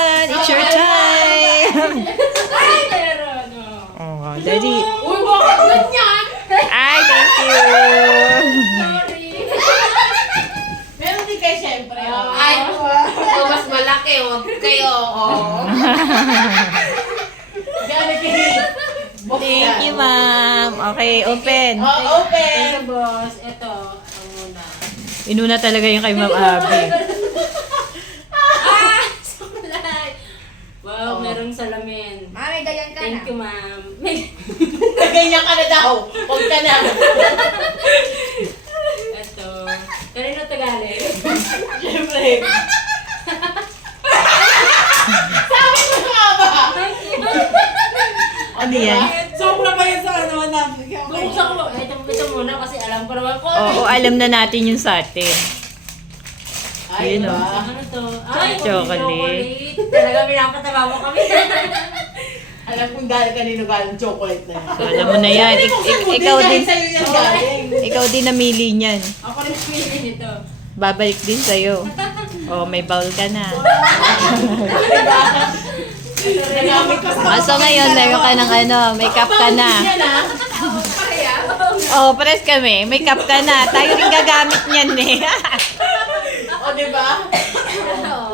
It's your time! Ay, meron. Oh, Daddy. Uy, bakit ganyan? Ay, thank you! Sorry. Meron din kayo syempre. Ay, mas malaki. Huwag kayo. Gamit kayo. Thank you, ma'am. Okay, open. Open. Ito, boss. Ito. Ang muna. Inuna talaga yung kay Ma'am Abby. Ah! Sukulay. Wow, merong salamin. Mami, ganyan ka Thank na. you, ma'am. Ganyan ka na daw. Huwag ka na. Ito. Kanino ito galing? Siyempre. Sabi mo nga ba? Thank you. Ano yan? Sobra pa yun sa ano na. Buksan ko. Ito muna kasi alam ko naman ko. Oo, alam na natin yun sa atin. Ay, Yun, ba? Ano to? Ay, Chocolate. Talaga pinapatawa mo kami. Alam kong kanino galing chocolate na yan. Alam mo na yan. Ikaw din. Sa'yo yan galing. Ikaw din namili niyan. Ako rin pili nito. Babalik din sa'yo. Oh, may bowl ka na. Nagamit ko sa So ngayon, meron ka ng ano, may cup ka na. yan ah. Oh, pares kami. May cup ka na. Tayo rin gagamit niyan eh. O, diba? Oo.